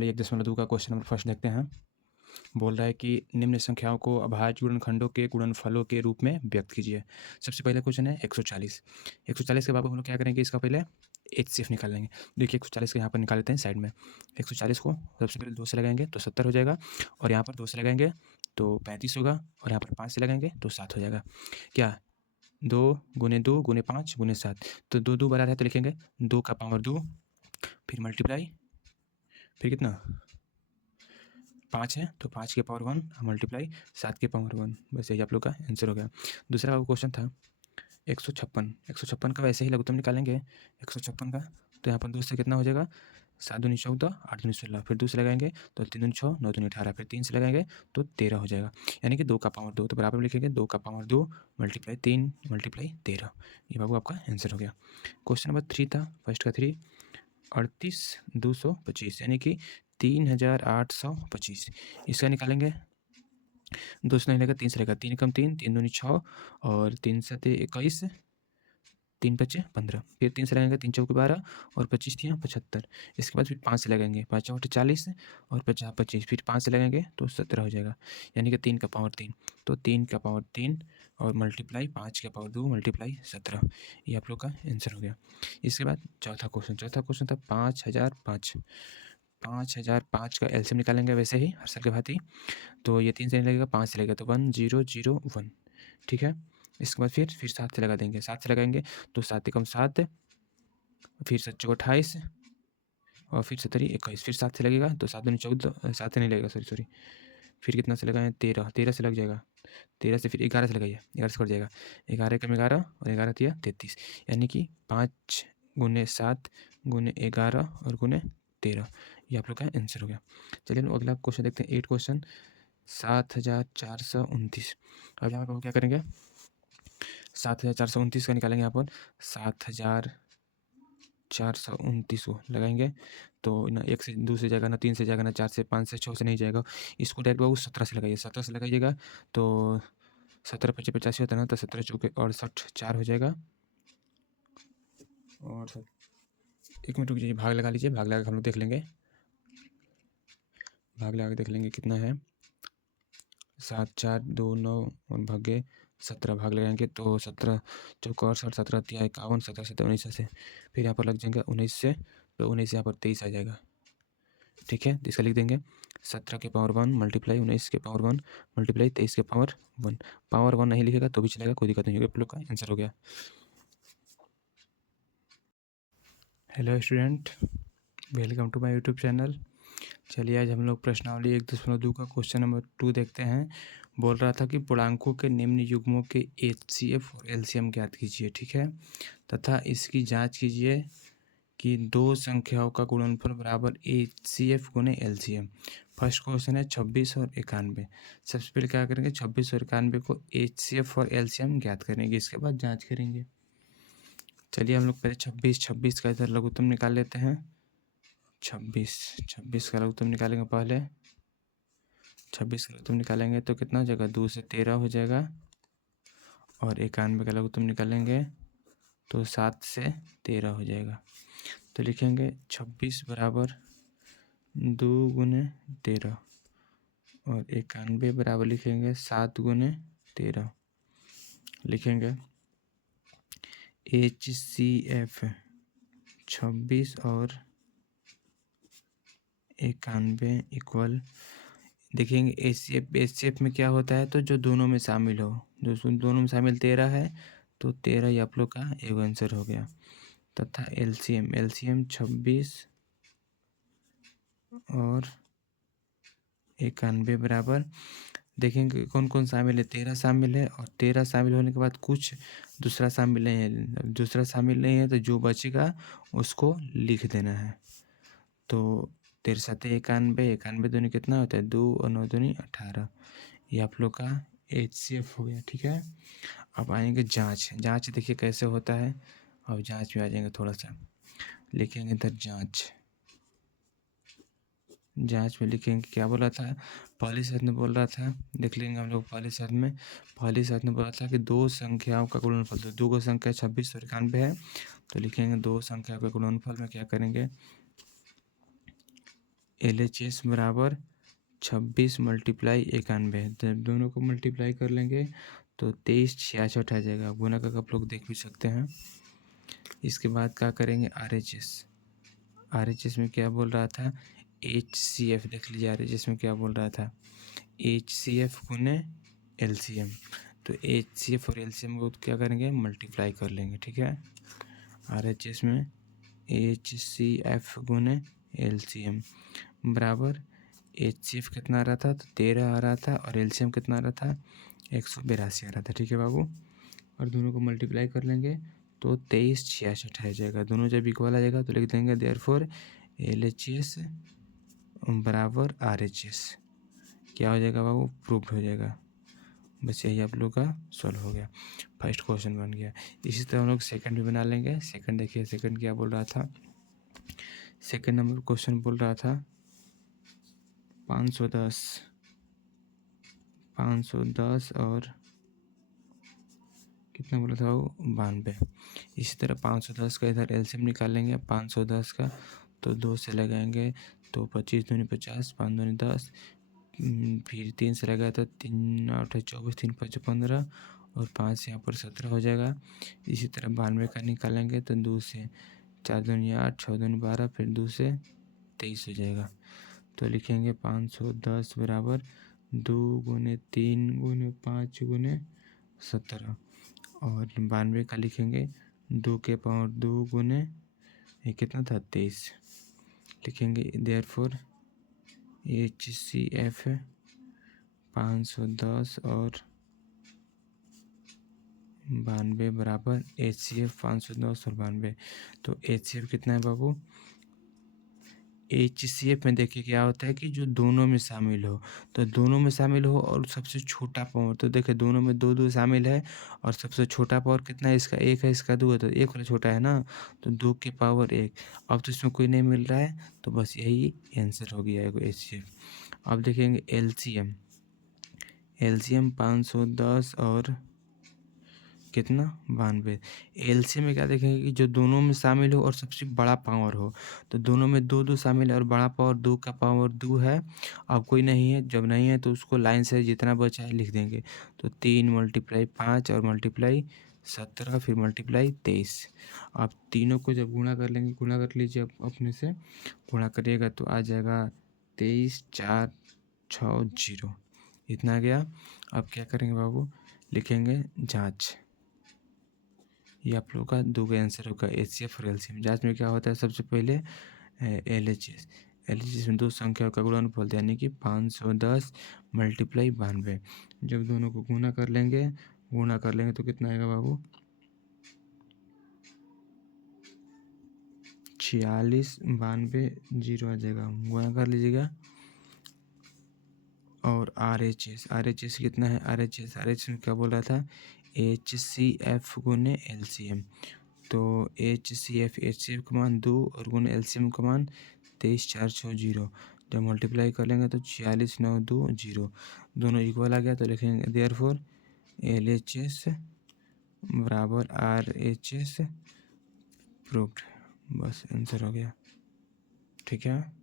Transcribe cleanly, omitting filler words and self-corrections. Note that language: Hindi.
प्रश्नावली 1.2 का क्वेश्चन नंबर फर्स्ट देखते हैं। बोल रहा है कि निम्न संख्याओं को अभाज्य गुणनखंडों के गुणनफलों के रूप में व्यक्त कीजिए। सबसे पहले क्वेश्चन है 140। 140 के बाद हम लोग क्या करेंगे, इसका पहले एचसीएफ निकाल लेंगे। देखिए 140 को यहाँ पर निकाल लेते हैं साइड में। 140 को सबसे पहले 2 से लगाएंगे तो 70 हो जाएगा, और यहाँ पर 2 से लगाएंगे तो 35 होगा, और यहाँ पर 5 से लगाएंगे तो 7 हो जाएगा। क्या 2 गुने 2 गुने 5 गुने 7, तो 2 2 बराबर है तो लिखेंगे 2 का पावर 2, फिर मल्टीप्लाई, फिर कितना 5 है तो 5 के पावर 1 मल्टीप्लाई 7 के पावर 1। वैसे ही आप लोग का आंसर हो गया। दूसरा क्वेश्चन था 156। 156 का वैसे ही लघुत्तम निकालेंगे। 156 का तो यहाँ पर 2 से कितना हो जाएगा, 7 दूनी 14, 8 दूनी 16, फिर 2 से लगाएंगे तो 3 दूनी 6, 9 दूनी 18, फिर 3 से लगाएंगे तो 13 हो जाएगा। यानी कि 2 का पावर 2, तो बराबर में लिखेंगे 2 का पावर 2 मल्टीप्लाई 3 मल्टीप्लाई 13। ये बाबू आपका आंसर हो गया। क्वेश्चन नंबर 3 था, फर्स्ट का 3, 38,225 यानी कि 3,825। इसका निकालेंगे। 2 से नहीं लेगा, 3 से लेगा, 3 कम 3, 3 दूनी 6, और 3 7 21, 3 5 15, फिर 3 से लगाएंगे, 3 चौके 12, और 25 थी 75। इसके बाद फिर 5 से लगाएंगे, 5 चौके 40, और 50 25, फिर 5 से लगाएंगे तो 17 हो जाएगा। यानी कि 3 का पावर 3, तो 3 का पावर 3 और मल्टीप्लाई 5 का पावर 2 मल्टीप्लाई 17। ये आप लोग का आंसर हो गया। इसके बाद चौथा क्वेश्चन था 5005। 5005 का एलसीएम निकालेंगे वैसे ही हर साल के भांति। तो ये 3 से नहीं लगेगा, 5 से लगेगा तो 1001, ठीक है। इसके बाद फिर 7 से लगा देंगे, 7 से लगाएंगे तो 7 एकम 7, फिर 7 चौके 28, और फिर 7 21, फिर 7 से लगेगा तो 7 दूनी 14, 7 से नहीं लगेगा, सॉरी, फिर कितना से लगाएं, 13 से लग जाएगा। 13 से फिर 11 से लगाइए, 11 से कट जाएगा, 11 एकम 11, और 11 तिया 33, यानी कि 5 गुने 7 गुने 11 और गुने 13। ये आप लोग का आंसर हो गया। चलिए हम अगला क्वेश्चन देखते हैं, 8 क्वेश्चन 7,429। अब यहाँ पर हम क्या करेंगे, 7,429 का निकालेंगे। यहाँ पर 7,429 को लगाएंगे तो ना 1 से 2 से जाएगा, ना 3 से जाएगा, ना 4 से 5 से 6 से नहीं जाएगा। इसको डायरेक्ट बाबू 17 से लगाइए, 17 से लगाइएगा तो 17 पच्चीस 85 होता है ना, तो 17 चौके 68, 4 हो जाएगा। और 1 मिनट रुक जाइए, भाग लगा लीजिए, भाग लगा के हम लोग देख लेंगे, भाग लगा के देख लेंगे कितना है। 7 4 2 9 और भागे 17, भाग लगाएंगे तो 17 चौका 68, 17 तिया 51, 17 7 19 से, फिर यहाँ पर लग जाएंगे 19 से, तो 19 यहाँ पर 23 आ जाएगा, ठीक है। तो इसका लिख देंगे 17 के पावर 1 मल्टीप्लाई 19 के पावर 1 मल्टीप्लाई 23 के पावर 1। पावर 1 नहीं लिखेगा तो भी चलेगा, कोई दिक्कत नहीं होगी। आप लोग का आंसर हो गया। Hello student, welcome to my YouTube channel. चलिए आज हम लोग प्रश्नावली 1.2 का क्वेश्चन नंबर 2 देखते हैं। बोल रहा था कि पूर्णांकों के निम्न युग्मों के एचसीएफ और एलसीएम ज्ञात कीजिए, ठीक है, तथा इसकी जांच कीजिए कि दो संख्याओं का गुणनफल बराबर एचसीएफ गुने एलसीएम। फर्स्ट क्वेश्चन है 26 और 91। सबसे पहले क्या करेंगे, 26 और 91 को एचसीएफ और एलसीएम ज्ञात करेंगे, इसके बाद जाँच करेंगे। चलिए हम लोग पहले 26 का इधर लघुत्तम निकाल लेते हैं। 26 का लघुत्तम निकालेंगे पहले। 26 का लघुत्तम निकालेंगे तो कितना हो जाएगा, 2 से 13 हो जाएगा, और 91 का लघुत्तम निकालेंगे तो 7 से 13 हो जाएगा। तो लिखेंगे 26 बराबर 2 गुने 13, और 91 बराबर लिखेंगे 7 गुने 13। लिखेंगे HCF 26 और 91 इक्वल, देखेंगे एचसीएफ में क्या होता है, तो जो दोनों में शामिल हो, जो दोनों में शामिल 13 है तो 13 ही आप लोग का एक आंसर हो गया। तथा एलसीएम 26 और 91 बराबर, देखेंगे कौन कौन शामिल है, 13 शामिल है, और 13 शामिल होने के बाद कुछ दूसरा शामिल नहीं है। अब दूसरा शामिल नहीं है तो जो बचेगा उसको लिख देना है। तो 13 7 91, 91 दूनी कितना होता है 2, और 9 दूनी 18। ये आप लोग का एचसीएफ हो गया, ठीक है। अब आएंगे जांच देखिए कैसे होता है। अब जांच में आ जाएंगे, थोड़ा सा लिखेंगे इधर जांच में लिखेंगे क्या बोला था, पहली शर्त में बोल रहा था, देख लेंगे हम लोग। पहली शर्त में बोला था कि दो संख्याओं का गुणनफल, तो दो को संख्या 26 और 91 है, तो लिखेंगे दो संख्या के गुणनफल में क्या करेंगे, LHS बराबर 26 मल्टीप्लाई 91। जब दोनों को मल्टीप्लाई कर लेंगे तो 2366 आ जाएगा। गुना का आप लोग देख भी सकते हैं। इसके बाद क्या करेंगे, RHS में क्या बोल रहा था, HCF देख लीजिए। RHS में क्या बोल रहा था, HCF गुने LCM। तो HCF और LCM को क्या करेंगे, मल्टीप्लाई कर लेंगे। ठीक है, RHS में HCF गुने LCM बराबर HCF कितना आ रहा था, तो 13 आ रहा था, और LCM कितना आ रहा था, 182 आ रहा था। ठीक है बाबू, और दोनों को मल्टीप्लाई कर लेंगे तो 2366 आ जाएगा। दोनों जब इक्वल आ जाएगा तो लिख देंगे देयरफॉर LHS बराबर RHS। क्या हो जाएगा बाबू, प्रूफ हो जाएगा। बस यही आप लोग का सॉल्व हो गया, फर्स्ट क्वेश्चन बन गया। इसी तरह हम लोग सेकंड भी बना लेंगे। सेकंड देखिए, सेकंड क्या बोल रहा था, सेकंड नंबर क्वेश्चन बोल रहा था 510 और कितना बोला था वो, 92। इसी तरह 510 का इधर एलसीएम निकालेंगे। 510 का तो 2 से लगाएंगे तो 25 दूनी 50, 5 दूनी 10, फिर 3 से लगाया तो 3 8 24, 3 5 15, और 5 यहाँ पर 17 हो जाएगा। इसी तरह 92 का निकालेंगे तो 2 से 4 दूनी 8, 6 दूनी 12, फिर 2 से 23 हो जाएगा। तो लिखेंगे 510 बराबर 2 गुने 3 गुने 5 गुने 17, और 92 का लिखेंगे 2 के पावर 2 गुने ये कितना था, 23। लिखेंगे देयरफॉर HCF 510 और 92 बराबर HCF 510 और 92। तो HCF कितना है बाबू, HCF में देखिए क्या होता है कि जो दोनों में शामिल हो, तो दोनों में शामिल हो और सबसे छोटा पावर। तो देखिए दोनों में 2 2 शामिल है, और सबसे छोटा पावर कितना है, इसका 1 है, इसका 2 है, तो 1 वाला छोटा है ना, तो 2 के पावर 1। अब तो इसमें कोई नहीं मिल रहा है, तो बस यही आंसर हो गया है HCF। अब देखेंगे LCM 510 और कितना, 92। एलसीएम में क्या देखेंगे कि जो दोनों में शामिल हो और सबसे बड़ा पावर हो। तो दोनों में 2 2 शामिल है, और बड़ा पावर 2 का पावर 2 है। अब कोई नहीं है, जब नहीं है तो उसको लाइन से जितना बचा है लिख देंगे। तो 3 मल्टीप्लाई 5 और मल्टीप्लाई 17, फिर मल्टीप्लाई 23। आप तीनों को जब गुणा कर लेंगे, गुणा कर लीजिए अपने से, गुणा करिएगा तो आ जाएगा 23 4 6 0, इतना आ गया। अब क्या करेंगे बाबू, लिखेंगे जाँच। ये आप लोग का 2 का आंसर होगा, HCF और LCM। जांच में क्या होता है, सबसे पहले LHS में 2 संख्याओं का गुणनफल, यानी कि 510 मल्टीप्लाई 92। जब दोनों को गुणा कर लेंगे तो कितना आएगा बाबू, 46 92 0 आ जाएगा। गुणा कर लीजिएगा। और RHS कितना है, RHS में क्या बोल रहा था, HCF गुने LCM। तो HCF का मान 2 और गुने LCM का मान 23 4 6 0। जब मल्टीप्लाई कर लेंगे तो 46 9 2 0, दोनों इक्वल आ गया। तो लिखेंगे देयरफॉर LHS बराबर RHS प्रूव्ड। बस आंसर हो गया। ठीक है।